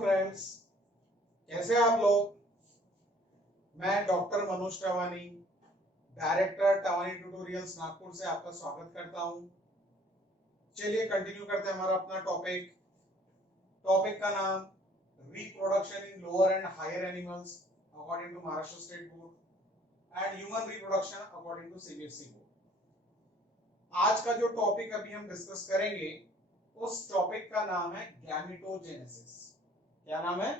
Friends, कैसे आप लोग। मैं doctor Manoj Tawani, director Tawani tutorials Nagpur से आपका स्वागत करता हूं। चलिए कंटिन्यू करते हैं हमारा अपना टॉपिक का नाम reproduction in lower and higher animals according to Maharashtra state board and human reproduction according to CBSE board. आज का जो टॉपिक अभी हम डिस्कस करेंगे उस टॉपिक का नाम है गैमेटोजेनेसिस। क्या नाम है?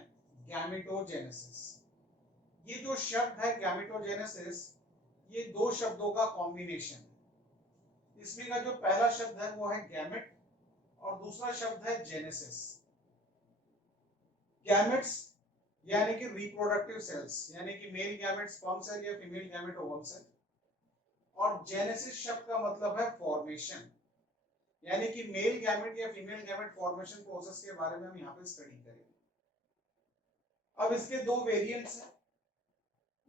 गैमेटोजेनेसिस। ये जो शब्द है गैमेटोजेनेसिस, ये दो शब्दों का कॉम्बिनेशन है। इसमें का जो पहला शब्द है वो है गैमेट और दूसरा शब्द है जेनेसिस। गैमेट्स यानी कि रिप्रोडक्टिव सेल्स, यानी कि मेल गैमेट स्पर्म सेल या फीमेल गैमेट ओवम सेल, और जेनेसिस शब्द का मतलब है फॉर्मेशन, यानी कि मेल गैमेट या फीमेल गैमेट फॉर्मेशन प्रोसेस के बारे में हम यहाँ पे स्टडी करेंगे। अब इसके दो वेरिएंट्स हैं।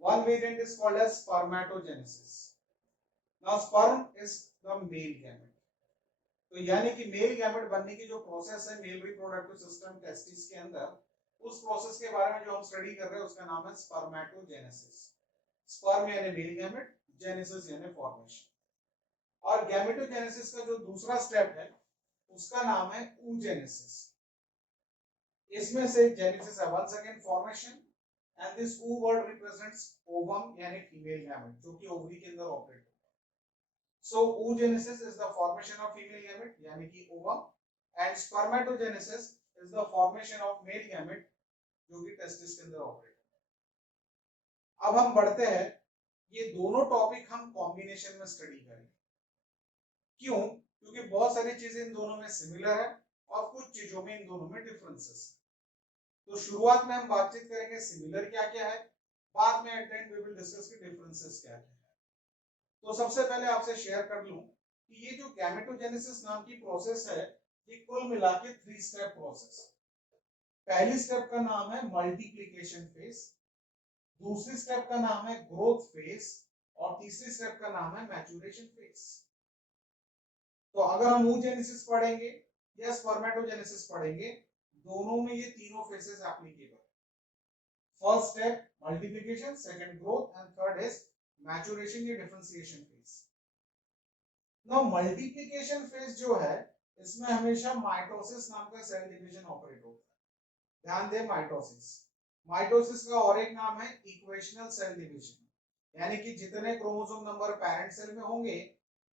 One variant is called as spermatogenesis. Now sperm is the male gamete. तो यानी कि मेल गैमेट बनने की जो प्रोसेस है मेल रिप्रोडक्टिव सिस्टम टेस्टिस के अंदर, उस प्रोसेस के बारे में जो हम स्टडी कर रहे हैं उसका नाम है स्पर्मेटोजेनेसिस। स्पर्म यानी मेल गैमेट, जेनेसिस यानी फॉर्मेशन। और गैमेटोजेनेसिस का जो दूसरा स्टेप है उसका नाम है oogenesis। इसमें से जेनेसिस है once again formation and this O word represents ovum यानी फीमेल गैमेट जो कि ओवरी के अंदर ऑपरेट होता है। So oogenesis is the formation of female gamete यानी कि ovum and spermatogenesis is the formation of male gamete जो कि टेस्टिस के अंदर ऑपरेट होता है। अब हम बढ़ते हैं, ये दोनों टॉपिक हम कॉम्बिनेशन में स्टडी करेंगे। क्यों? क्योंकि बहुत सारी चीजें इन दोनों में सिमिलर है और कुछ चीजों में इन दोनों में डिफरेंसेस है। तो शुरुआत में हम बातचीत करेंगे सिमिलर क्या क्या है, बाद में at end we will discuss कि डिफरेंसेस क्या क्या है। तो सबसे पहले आपसे शेयर कर लूं कि ये जो गैमेटोजेनेसिस नाम की प्रोसेस है ये कुल मिला के 3 स्टेप प्रोसेस। पहली स्टेप का नाम है मल्टीप्लिकेशन फेज, दूसरी स्टेप का नाम है ग्रोथ फेज और तीसरी स्टेप का नाम है मैच्योरेशन फेज। तो अगर हम oogenesis पढ़ेंगे या स्पर्मेटोजेनेसिस पढ़ेंगे, दोनों में ये तीनों phases applicable. First step multiplication, second growth and third is maturation या differentiation phase. Now multiplication phase जो है इसमें हमेशा माइटोसिस नाम का सेल डिवीजन ऑपरेट होता है। ध्यान दें, माइटोसिस का और एक नाम है इक्वेशनल सेल डिवीजन, यानी कि जितने क्रोमोसोम नंबर पेरेंट सेल में होंगे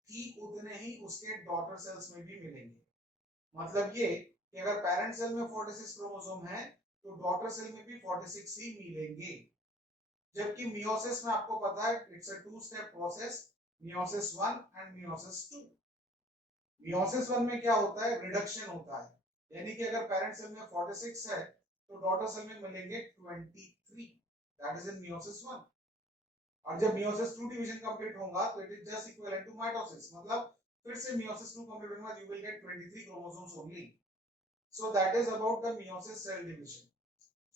ठीक उतने ही उसके डॉटर सेल्स में भी मिलेंगे। मतलब ये कि अगर पेरेंट सेल में 46 क्रोमोसोम है तो डॉटर सेल में भी 46 ही मिलेंगे। जबकि मियोसिस में आपको पता है it's a two step process, meiosis 1 and meiosis 2। Meiosis 1 में क्या होता है? रिडक्शन होता है, यानी कि अगर पेरेंट सेल में 46 है तो डॉटर सेल में मिलेंगे 23, दैट इज इन मियोसिस 1। और जब मियोसिस 2 डिवीजन कंप्लीट होगा तो it is just equivalent to mitosis, मतलब फिर से मियोसिस 2 कंप्लीट होने के बाद you will get 23 chromosomes only. So that is about the meiosis cell division.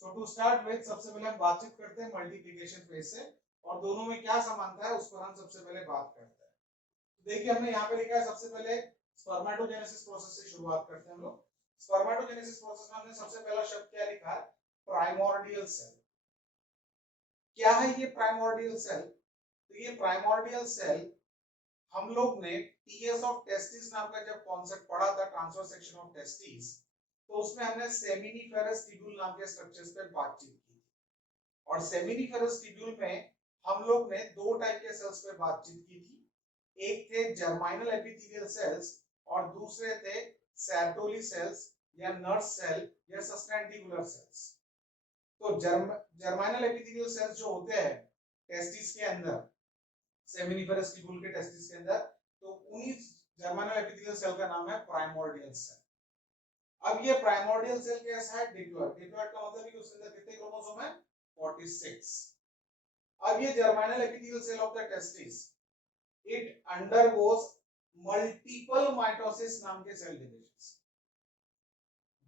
So to start with, सबसे पहले हम बातचीत करते हैं मल्टीप्लिकेशन फेज से और दोनों में क्या समानता है उस पर हम सबसे पहले बात करते हैं। तो देखिए हमने यहाँ पे लिखा है, सबसे पहले स्पर्मेटोजेनेसिस प्रोसेस से शुरुआत करते हैं हम लोग। स्पर्मेटोजेनेसिस प्रोसेस में हमने सबसे पहला शब्द क्या लिखा है? Primordial cell. क्या है ये प्राइमोर्डियल सेल? तो ये प्राइमोर्डियल सेल हम लोग ने टीएस ऑफ टेस्टिस नाम का जब कॉन्सेप्ट पढ़ा था, ट्रांसफर सेक्शन ऑफ टेस्टिस, तो उसमें हमने सेमिनिफेरस ट्यूब्यूल नाम के स्ट्रक्चर्स पे बातचीत की थी। और सेमिनिफेरस ट्यूब्यूल में हम लोग ने दो टाइप के सेल्स पे बातचीत की थी। एक थे जर्माइनल एपिथेलियल सेल्स और दूसरे थे सर्टोली सेल्स या नर्स सेल या सस्टेंटिकुलर सेल्स। तो जर्माइनल एपिथेलियल सेल्स जो होते हैं टेस्टिस के अंदर, सेमिनिफेरस ट्यूब्यूल के टेस्टिस के अंदर, तो उन्हीं जर्माइनल एपिथेलियल सेल का नाम है प्राइमोर्डियल सेल। अब ये प्राइमोर्डियल सेल कैसा है? डिप्लॉइड। डिप्लॉइड का मतलब है कि उसके अंदर कितने क्रोमोसोम है? 46। अब ये germinal epithelial cell of the testis, it undergoes multiple mitosis नाम के सेल डिविजन्स।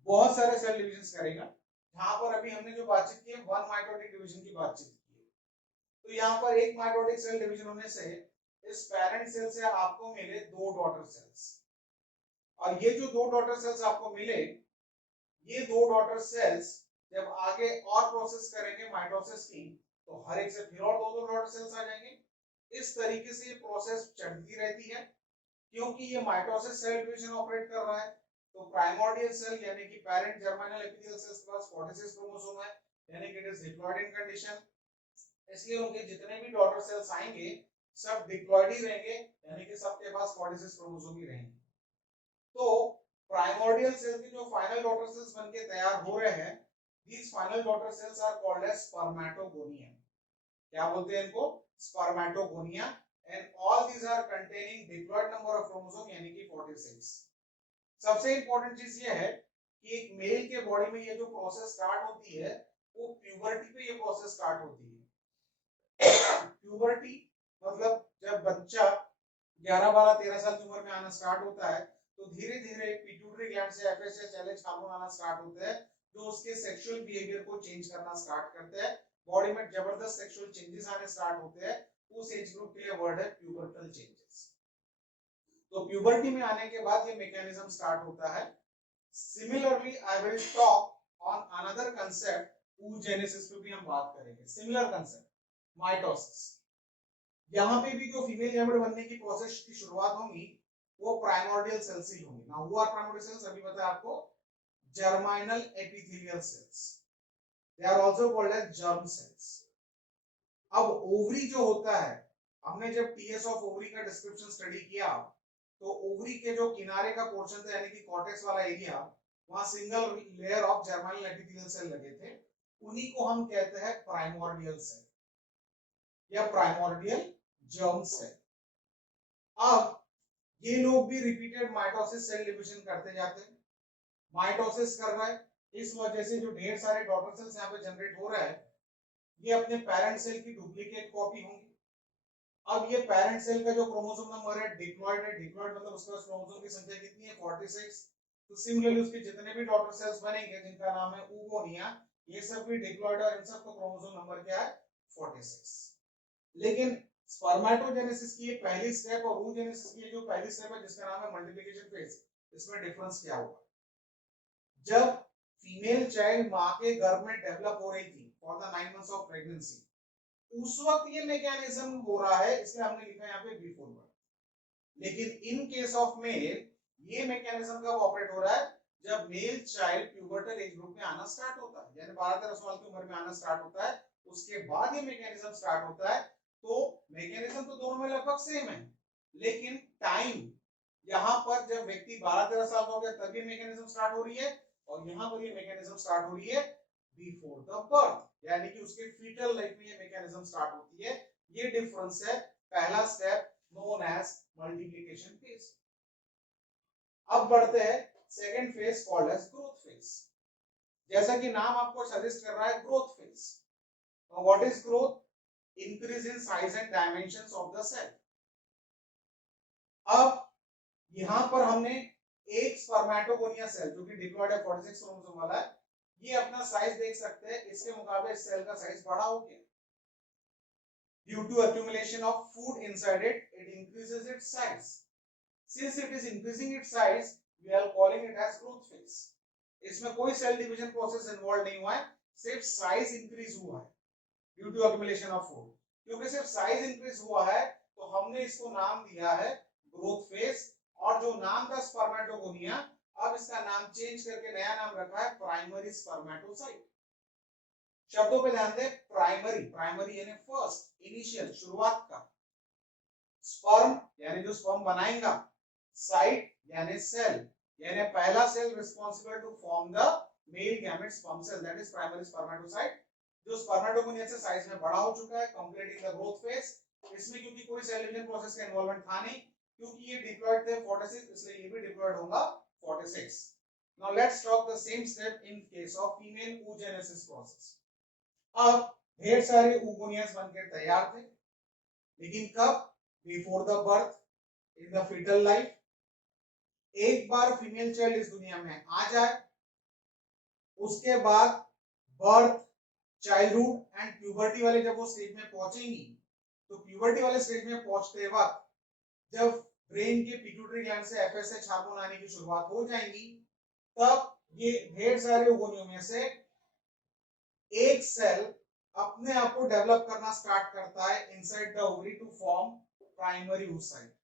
बहुत सारे सेल डिविजन्स करेगा। यहां पर अभी हमने जो बातचीत की है वन माइटोटिक डिवीजन की बातचीत की है। तो यहाँ पर एक माइटोटिक सेल डिवीजन होने से इस पेरेंट सेल से आपको मिले दो डॉटर सेल्स, और ये जो दो डॉटर सेल्स आपको मिले, ये दो डॉटर सेल्स जब आगे और प्रोसेस करेंगे माइटोसिस की, तो हर एक से फिर और दो डॉटर सेल्स आ जाएंगे। इस तरीके से ये प्रोसेस चलती रहती है। क्योंकि ये माइटोसिस सेल डिवीजन ऑपरेट कर रहा है, तो प्राइमोर्डियल सेल यानी कि पेरेंट जर्मिनल एपिथेलियल सेल्स के पास 46 क्रोमोसोम है, यानी कि it is diploid in condition. इसलिए उनके जितने भी डॉटर सेल्स आएंगे सब डिप्लॉयड ही रहेंगे, यानी कि सबके पास 46 क्रोमोसोम ही रहेंगे। तो प्राइमोर्डियल सेल की जो फाइनल डॉटर सेल्स बनके तैयार हो रहे हैं, these final daughter cells are called as spermatogonia. क्या बोलते हैं इनको? Spermatogonia, and all these are containing diploid number of chromosome यानी कि 46। सबसे इंपॉर्टेंट चीज ये है कि एक मेल के बॉडी में ये जो प्रोसेस स्टार्ट होती है वो प्यूबर्टी पे ये प्रोसेस स्टार्ट होती है। प्यूबर्टी मतलब जब बच्चा 11, 12, 13 साल की उम्र में आना स्टार्ट होता है, तो धीरे धीरे पिट्यूटरी ग्लैंड से एफएसएच, एलएच हार्मोन आना स्टार्ट होते हैं, जो उसके सेक्सुअल बिहेवियर को चेंज करना स्टार्ट करते हैं। बॉडी में जबरदस्त सेक्सुअल चेंजेस आने स्टार्ट होते हैं। उस एज ग्रुप के लिए वर्ड है प्यूबर्टल चेंजेस। तो प्यूबर्टी में आने के बाद ये मैकेनिज्म स्टार्ट होता है। Similarly I will talk on another concept, oogenesis पे भी हम बात करेंगे। Similar concept mitosis. यहाँ पे भी जो फीमेल गैमेट बनने की प्रोसेस की शुरुआत होगी वो प्राइमोर्डियल सेल से ही होगी। Now what are primordial cells? अभी बताया आपको, germinal epithelial cells, they are also called as germ cells। अब ओवरी जो होता है, हमने जब टीएस ऑफ ओवरी का डिस्क्रिप्शन स्टडी किया, तो ओवरी के जो किनारे का पोर्शन था यानी कि कॉर्टेक्स वाला एरिया, वहां single layer of germinal epithelial cell लगे थे, उन्हीं को हम कहते हैं प्राइमोर्डियल सेल या प्राइमोर्डियल जर्म सेल। अब ये लोग भी रिपीटेड माइटोसिस सेल डिवीजन करते जाते हैं, माइटोसिस कर रहा है, इस वजह से जो ढेर सारे डॉटर सेल्स यहाँ पे जनरेट हो रहा है, ये अपने पेरेंट सेल की डुप्लीकेट कॉपी होंगी। अब ये पेरेंट सेल का जो क्रोमोसोम नंबर है डिप्लॉयड है, डिप्लॉयड मतलब उसके पास क्रोमोसोम की संख्या कितनी है? 46। तो सिमिलरली उसके जितने भी डॉटर सेल्स बनेंगे जिनका नाम है oogonia, ये सब भी डिप्लॉयड और इन सब का क्रोमोसोम नंबर क्या है? 46। लेकिन स्पर्मेटोजेनेसिस की ये पहली स्टेप और oogenesis की ये जो पहली स्टेप है जिसका नाम है मल्टीप्लिकेशन फेज, इसमें डिफरेंस क्या होगा? जब फीमेल चाइल्ड मां के गर्भ में डेवलप हो रही थी for the 9 months of pregnancy, उस वक्त ये मैकेनिज्म हो रहा है, इसलिए हमने लिखा है यहाँ पे बिफोर बर्थ। लेकिन इन केस ऑफ मेल ये मैकेनिज्म कब ऑपरेट हो रहा है? जब male child pubertal age group में आना स्टार्ट होता है, यानी 12-13 साल की उम्र में आना स्टार्ट होता है, उसके बाद ये मैकेनिज्म स्टार्ट होता है। तो मैकेनिज्म तो दोनों में लगभग सेम है, लेकिन टाइम यहाँ पर जब व्यक्ति 12-13 साल का हो गया तब ये मैकेनिज्म स्टार्ट हो रही है, और यहाँ पर ये मैकेनिज्म स्टार्ट हो रही है बिफोर द बर्थ, यानी कि उसके फीटल लाइफ में ये मैकेनिज्म स्टार्ट होती है। ये डिफरेंस है, पहला step known as multiplication phase. अब बढ़ते हैं second phase called as growth phase. जैसा कि नाम आपको सजेस्ट कर रहा है, ग्रोथ फेज। तो what is growth? Increase in size and dimensions of the cell. अब यहां पर हमने एक स्पर्मेटोगोनिया सेल जो कि डिप्लॉयड है 46 क्रोमोसोम वाला है, ये अपना साइज देख सकते हैं, इसके मुकाबले इस सेल का साइज बड़ा हो गया। Due to accumulation of food inside it, it increases its size. Since it is increasing its size, we are calling it as growth phase. इसमें कोई सेल डिवीजन प्रोसेस इन्वॉल्व नहीं हुआ है, सिर्फ साइज इंक्रीज हुआ है due to accumulation of food। क्योंकि सिर्फ साइज इंक्रीज हुआ है तो हमने इसको नाम दिया है ग्रोथ फेज, और जो नाम था स्पर्मेटोगोनिया, अब इसका नाम चेंज करके नया नाम रखा है प्राइमरी स्पर्मेटोसाइट। शब्दों पे ध्यान दें, प्राइमरी, प्राइमरी यानी फर्स्ट, इनिशियल, शुरुआत का, स्पर्म यानी जो स्पर्म बनाएगा, साइट यानी सेल, यानी पहला cell responsible to form the male gamete sperm cell, that is primary spermatocyte, जो स्पर्मेटोगोनिया से साइज में बड़ा हो चुका है, कंप्लीटिंग द ग्रोथ फेज। इसमें क्योंकि कोई सेल डिवीजन प्रोसेस का इन्वॉल्वमेंट था नहीं, क्योंकि ये डिप्लॉयड थे 46, इसलिए ये भी डिप्लॉयड होगा 46। Now let's talk the same step in case of female oogenesis प्रोसेस। अब ढेर सारे oogoonias बनकर तैयार थे, लेकिन कब? Before the birth, in the foetal life. एक बार फीमेल चाइल्ड इस दुनिया में आ जाए, उसके बाद बर्थ, चाइल्डहुड एंड प्यूबर्टी वाले जब वो स्टेज में पहुंचेंगी, तो प्यूबर्टी वाले स्टेज में पहुंचते वक्त जब ब्रेन के पिट्यूटरी ग्लैंड से एफएसएच हार्मोन आने की शुरुआत हो जाएंगी, तब ये ढेर सारे oogonia में से एक सेल अपने आप को डेवलप करना स्टार्ट करता है inside the ovary to form primary oocyte।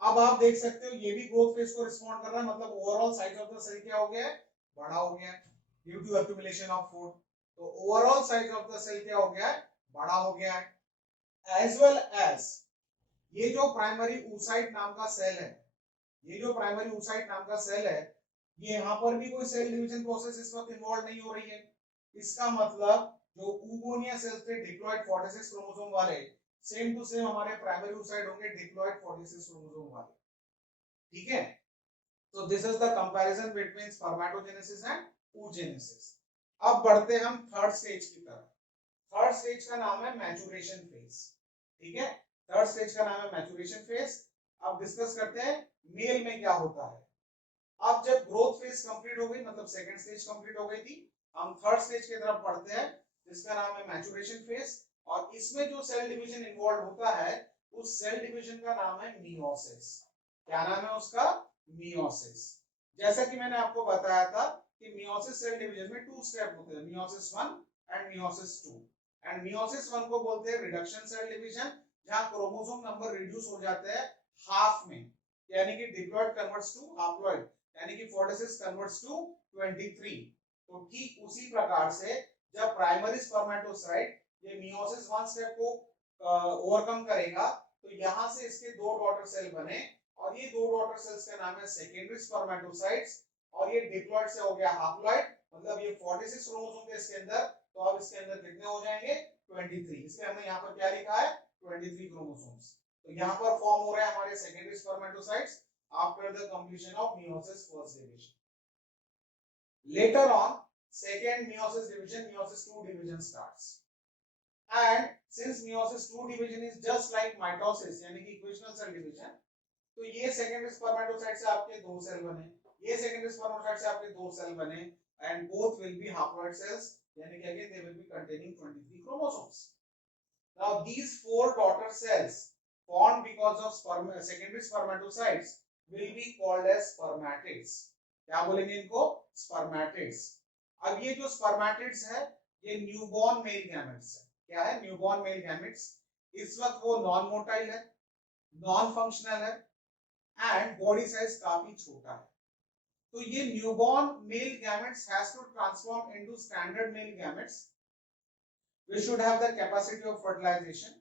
अब आप देख सकते हो ये भी ग्रोथ फेज को रिस्पॉन्ड कर रहा है, मतलब overall size of the cell क्या हो गया है, बड़ा हो गया है due to accumulation of food. तो overall size of the cell क्या हो गया है, बड़ा हो गया है। एज वेल एज ये जो प्राइमरी oocyte नाम का सेल है, ये जो प्राइमरी oocyte नाम का सेल है, ये यहाँ पर भी कोई सेल डिवीजन प्रोसेस इस वक्त इन्वॉल्व नहीं हो रही है। इसका मतलब जो ऊगोनिया सेल्स थे डिप्लॉयड 46 क्रोमोसोम वाले, सेम टू सेम हमारे प्राइमरी oocyte होंगे डिप्लॉयड 46 क्रोमोसोम वाले। ठीक है, तो this is the comparison between spermatogenesis and oogenesis। अब बढ़ते हम थर्ड स्टेज की तरफ। थर्ड स्टेज का नाम है मैचुरेशन फेज। ठीक है, थर्ड स्टेज का नाम है मैचुरेशन फेज। अब डिस्कस करते हैं मेल में क्या होता है। अब जब ग्रोथ फेज कंप्लीट हो गई, मतलब सेकंड स्टेज कंप्लीट हो गई थी, हम थर्ड स्टेज की तरफ बढ़ते हैं जिसका नाम है मैचुरेशन फेज। और इसमें जो सेल डिवीजन इन्वॉल्व होता है उस सेल डिवीजन का नाम है मियोसिस। क्या नाम है उसका, मियोसिस। जैसा कि मैंने आपको बताया था कि मियोसिस सेल डिवीजन में टू स्टेप होते हैं, meiosis 1 and meiosis 2। And meiosis 1 को बोलते हैं रिडक्शन सेल डिवीजन, जहां क्रोमोसोम नंबर रिड्यूस हो जाते हैं हाफ में, यानी कि डिप्लॉयड कन्वर्ट्स टू हाप्लॉयड, यानी कि 46 कन्वर्ट्स टू 23। तो ठीक उसी प्रकार से जब प्राइमरी स्पर्मेटोसाइट ये मियोसिस 1 स्टेप को ओवरकम करेगा तो यहां से इसके दो डॉटर सेल बने, और ये दो डॉटर सेल्स का नाम है सेकेंडरी स्पर्मेटोसाइट्स, और ये डिप्लॉयड से हो गया हाप्लॉयड, मतलब ये 46 क्रोमोसोम थे इसके अंदर, तो अब इसके अंदर कितने हो जाएंगे, 23। इसलिए हमने यहाँ पर क्या लिखा है, 23 क्रोमोसोम्स। तो यहाँ पर फॉर्म हो रहे हैं हमारे secondary spermatocytes after the completion of meiosis first division. Later on, second meiosis division, meiosis 2 division starts. And since meiosis 2 division is just like mitosis, यानी कि equational cell division, तो ये secondary spermatocyte से आपके दो सेल बने, ये secondary spermatocyte से आपके दो सेल बने, and both will be haploid cells, यानी कि again they will be containing 23 chromosomes. Now these four daughter cells formed because of secondary spermatocytes will be called as spermatids। क्या बोलेंगे इनको, spermatids। अब ये जो spermatids है ये न्यूबॉर्न मेल गैमेट्स है। क्या है, न्यूबॉर्न मेल गैमेट्स। इस वक्त वो नॉन मोटाइल है, नॉन फंक्शनल है, एंड बॉडी साइज काफी छोटा है। तो ये newborn male gametes has to transform into standard male gametes which should have the capacity of fertilization।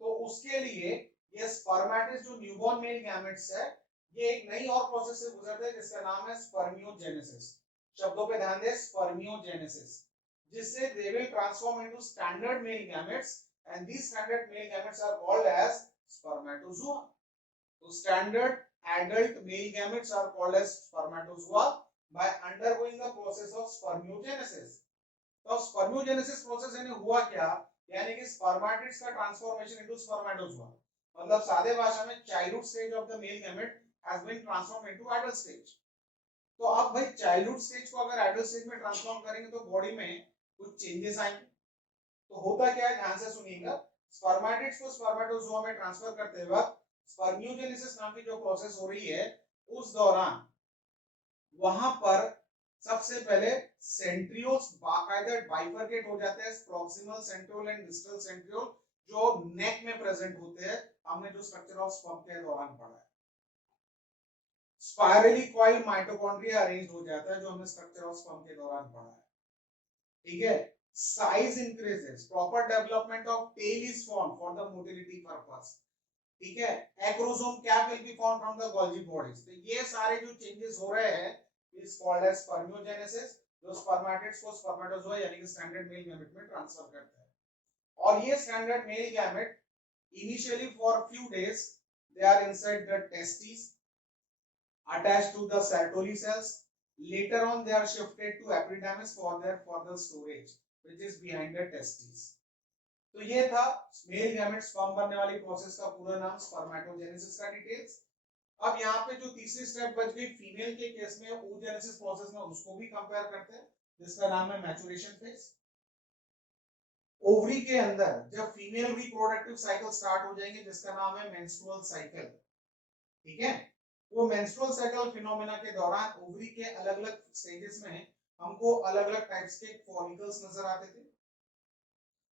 तो उसके लिए ये स्पर्मेटिड्स जो न्यूबॉर्न मेल गैमेट्स है ये एक नई और प्रोसेस से गुजरते हैं जिसका नाम है स्पर्मियोजेनेसिस। शब्दों पे ध्यान दें, स्पर्मियोजेनेसिस, जिससे they will transform into standard male gametes and these standard male gametes are called as spermatozoa। तो standard adult male gametes are called as spermatozoa by undergoing the process of spermiogenesis। तो spermiogenesis process यानी हुआ क्या, यानी कि spermatids का transformation into spermatozoa, मतलब सादे भाषा में childhood stage of the male gamete has been transformed into adult stage. तो अब भाई चाइल्डहुड स्टेज को अगर एडल्ट स्टेज में ट्रांसफॉर्म करेंगे तो बॉडी में कुछ चेंजेस आएंगे। तो होता क्या है, ध्यान से सुनिएगा। स्पर्मेटिड्स को स्पर्मेटोजोआ में ट्रांसफर करते वक्त स्पर्मियोजेनेसिस नाम की जो प्रोसेस हो रही है उस दौरान वहां पर सबसे पहले सेंट्रियोल्स बाकायदा बाइफरकेट हो जाते हैं, proximal centriole and distal centriole जो नेक में प्रेजेंट होते हैं। हमने जो स्ट्रक्चर ऑफ स्पर्म के दौरान पढ़ा है। स्पाइरली कॉइल माइटोकॉन्ड्रिया अरेंज हो जाता है जो हमने स्ट्रक्चर ऑफ स्पर्म के दौरान पढ़ा है। ठीक है, size increases, proper development of tail is form for the motility purpose. ठीक है, acrosome cap will be form from the Golgi bodies. तो ये सारे जो चेंजेस हो रहे हैं is called as spermiogenesis, जो स्पर्मेटिड्स को स्पर्मेटोजोआ यानी कि स्टैंडर्ड मेल गैमेट में ट्रांसफर करता है। और ये standard male gamete initially for few days they are inside the testes attached to the Sertoli cells, later on they are shifted to epidermis for their further storage which is behind the testes। तो ये था mail gamete sperm बनने वाली process का पूरा नाम, spermatogenesis का details. अब यहाँ पे जो तीसरी स्टेप बच गई फीमेल के केस में oogenesis प्रोसेस में, उसको भी कंपेयर करते हैं जिसका नाम है मैचुरेशन फेज। ओवरी के अंदर जब फीमेल रिप्रोडक्टिव साइकिल स्टार्ट हो जाएंगे जिसका नाम है मेंस्ट्रुअल साइकिल। ठीक है, वो मेंस्ट्रुअल साइकिल फिनोमेना के दौरान ओवरी के अलग अलग स्टेजेस में हमको अलग अलग टाइप्स के फॉलिकल्स नजर आते थे।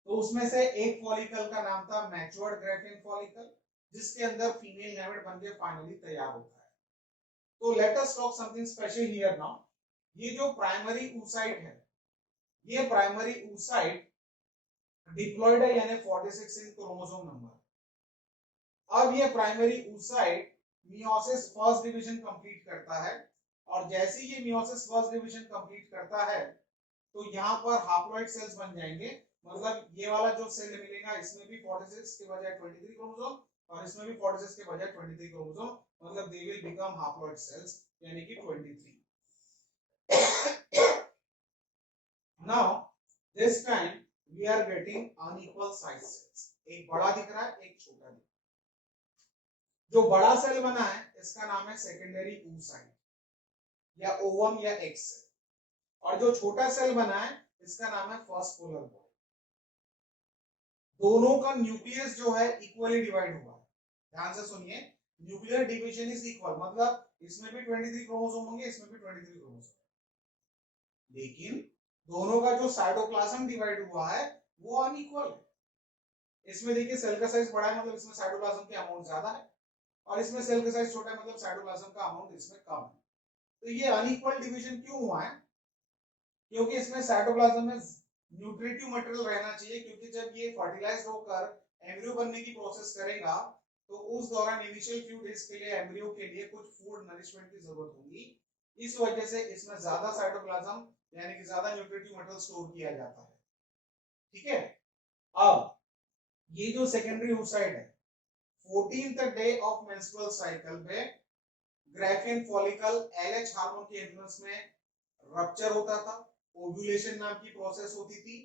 तो उसमें से एक फॉलिकल का नाम था मैच्योर्ड ग्राफियन फॉलिकल, जिसके अंदर फीमेल गैमेट बनके फाइनली तैयार होता है। तो let us talk something special here now. ये जो प्राइमरी oocyte है, ये प्राइमरी oocyte डिप्लॉयड है, यानी 46 इन क्रोमोसोम नंबर। अब ये primary oocyte meiosis first division complete करता है, और जैसे ये मियोसिस फर्स्ट डिवीजन कंप्लीट करता है तो यहाँ पर हाप्लॉइड सेल्स बन जाएंगे। मतलब ये वाला जो सेल मिलेगा इसमें भी 46 के बजाय 23 क्रोमोसोम, और इसमें भी 46 के बजाय 23 क्रोमोसोम, मतलब they will become haploid cells, यानी कि 23। Now this time we are getting unequal size cells, एक बड़ा दिख रहा है, एक छोटा दिख रहा है। जो बड़ा सेल बना है इसका नाम है सेकेंडरी oocyte या ओवम या एग सेल, और जो छोटा सेल बना है इसका नाम है फर्स्ट पोलर बॉडी। दोनों का न्यूक्लियस जो है इक्वली डिवाइड हुआ है। ध्यान से सुनिए, न्यूक्लियर डिवीजन इज इक्वल, मतलब इसमें भी 23 क्रोमोसोम होंगे, इसमें भी 23 क्रोमोसोम, लेकिन दोनों का जो साइटोप्लाज्म डिवाइड हुआ है वो अनइक्वल है। इसमें देखिए सेल का साइज बड़ा है, मतलब इसमें साइटोप्लाज्म की अमाउंट ज्यादा है, और इसमें सेल का साइज छोटा है, मतलब साइटोप्लाज्म का अमाउंट इसमें कम है। तो ये अनइक्वल डिवीजन क्यों हुआ है? क्योंकि इसमें साइटोप्लाज्म में न्यूट्रिटिव मटेरियल रहना चाहिए, क्योंकि जब ये फर्टिलाइज होकर एम्ब्रियो बनने की प्रोसेस करेगा तो उस दौरान इनिशियल फ्यू डेज के लिए एम्ब्रियो के लिए कुछ फूड नरिशमेंट की जरूरत होगी। इस वजह से इसमें ज्यादा साइटोप्लाज्म यानी कि ज्यादा न्यूट्रिटिव मटेरियल स्टोर किया जाता है। ठीक है, अब ये जो सेकेंडरी oocyte है, 14th day of menstrual cycle पे ग्राफियन फॉलिकल LH हार्मोन के इन्फ्लुएंस में रप्चर होता था, ओव्यूलेशन नाम की प्रोसेस होती थी,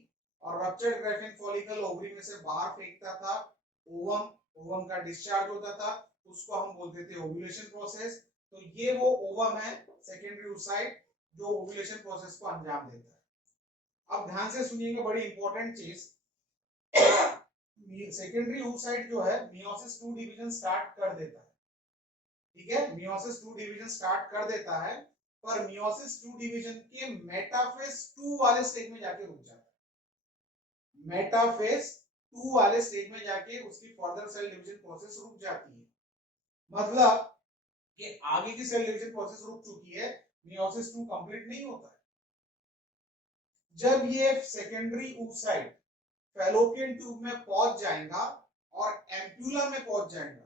और रप्चर्ड ग्राफियन फॉलिकल ओवरी में से बाहर फेंकता था ओवम, ओवम का डिस्चार्ज होता था, उसको हम बोलते थे ओव्यूलेशन प्रोसेस। तो ये वो ओवम है सेकेंडरी oocyte जो ओव्यूलेशन प्रोसेस को अंजाम देता है। अब ध्यान से सुनिएगा, बड़ी इंपॉर्टेंट चीज, सेकेंडरी oocyte जो है मियोसिस 2 डिवीजन स्टार्ट कर देता है। ठीक है, मियोसिस 2 डिवीजन स्टार्ट कर देता है, पर मियोसिस 2 डिवीजन के मेटाफेज 2 वाले स्टेज में जाके रुक जाता है। मेटाफेज 2 वाले स्टेज में जाके उसकी फर्दर सेल डिवीजन प्रोसेस रुक जाती है, मतलब कि आगे की सेल डिवीजन प्रोसेस रुक चुकी है, मियोसिस 2 कंप्लीट नहीं होता है। जब ये सेकेंडरी oocyte फैलोपियन ट्यूब में पहुंच जाएगा और एम्प्यूला में पहुंच जाएगा,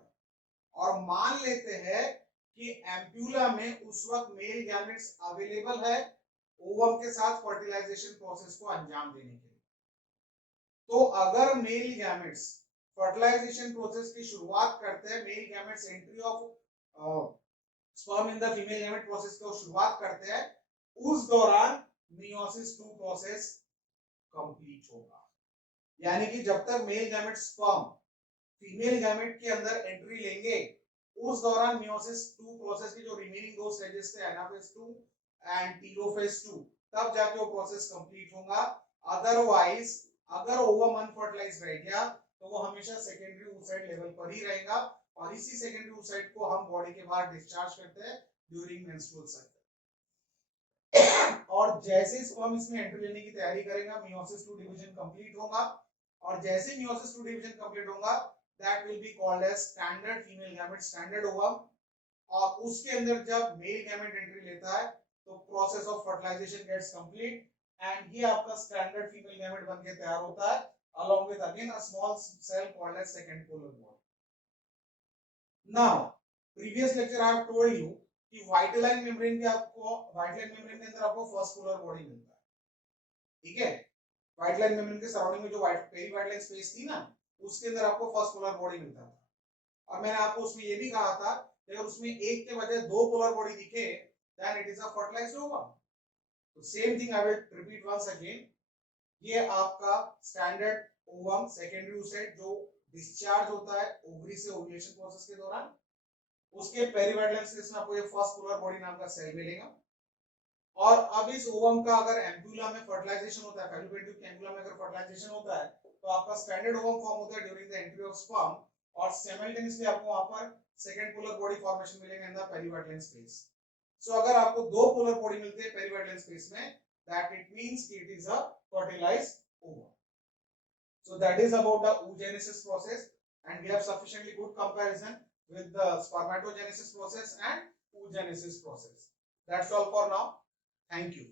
और मान लेते हैं कि एम्प्यूला में उस वक्त मेल गैमेट्स अवेलेबल है ओवम के साथ फर्टिलाइजेशन प्रोसेस को अंजाम देने के लिए। तो अगर मेल गैमेट्स फर्टिलाइजेशन प्रोसेस की शुरुआत करते हैं, male gametes entry of sperm in the female gamete process को शुरुआत करते हैं, उस दौरान मियोसिस 2 प्रोसेस कंप्लीट होगा। यानी कि जब तक mail gamete sperm female gamete के अंदर एंट्री लेंगे, उस दौरान मियोसिस 2 प्रोसेस की जो रिमेनिंग दो स्टेजेस थे, एनाफेज 2 एंड टेलोफेज 2, तब जाके वो प्रोसेस कंप्लीट होगा। अदरवाइज अगर ओवम अनफर्टिलाइज रह गया तो वो हमेशा सेकेंडरी oocyte लेवल पर ही रहेगा, और इसी सेकेंडरी oocyte को हम बॉडी के बाहर डिस्चार्ज करते हैं ड्यूरिंग मेंस्ट्रुअल साइकिल। और जैसे स्पर्म इसमें एंट्री लेने की तैयारी करेगा, मियोसिस 2 डिवीजन कंप्लीट होगा, और जैसे मियोसिस 2 डिवीजन कंप्लीट होगा, that will be called as standard female gamete, standard ovum, और उसके अंदर जब मेल गैमेट एंट्री लेता है तो process of fertilization gets complete, and ये आपका स्टैंडर्ड फीमेल गैमेट बनके तैयार होता है, along with again a small cell called as second polar body. Now previous lecture I have told you कि वाइटलाइन मेम्ब्रेन के आपको, वाइटलाइन मेम्ब्रेन के अंदर आपको फर्स्ट पोलर बॉडी मिलता है। ठीक है, वाइटलाइन मेम्ब्रेन के सराउंडिंग में जो पेरी वाइटलाइन स्पेस थी ना, उसके अंदर आपको फर्स्ट पोलर बॉडी मिलता था। और मैंने आपको उसमें ये भी कहा था कि अगर उसमें एक के बजाय दो पोलर बॉडी दिखे, then it is a fertilised ovum. तो same thing I will repeat once again, ये आपका स्टैंडर्ड ओवम सेकेंडरी oocyte जो डिस्चार्ज होता है ओवरी से ओव्यूलेशन प्रोसेस के दौरान, उसके पेरीवाइटलाइन स्पेस में आपको ये फर्स्ट पोलर बॉडी नाम का सेल मिलेगा। और अब इस ओवम का अगर एम्प्यूला में फर्टिलाइजेशन होता है, फैलोपियन ट्यूब के एम्प्यूला में अगर फर्टिलाइजेशन होता है, तो आपका स्टैंडर्ड ओवम फॉर्म होता है during the entry of sperm, और सिमल्टेनियसली आपको वहां पर सेकंड पोलर बॉडी फॉर्मेशन मिलेगा इन द पेरीवाइटलाइन स्पेस। सो अगर आपको दो पोलर बॉडी मिलते हैं पेरीवाइटलाइन स्पेस में, that it means it is a fertilized ovum. So that is about the oogenesis process, and we have sufficiently good comparison with the spermatogenesis process and oogenesis process. That's all for now. Thank you.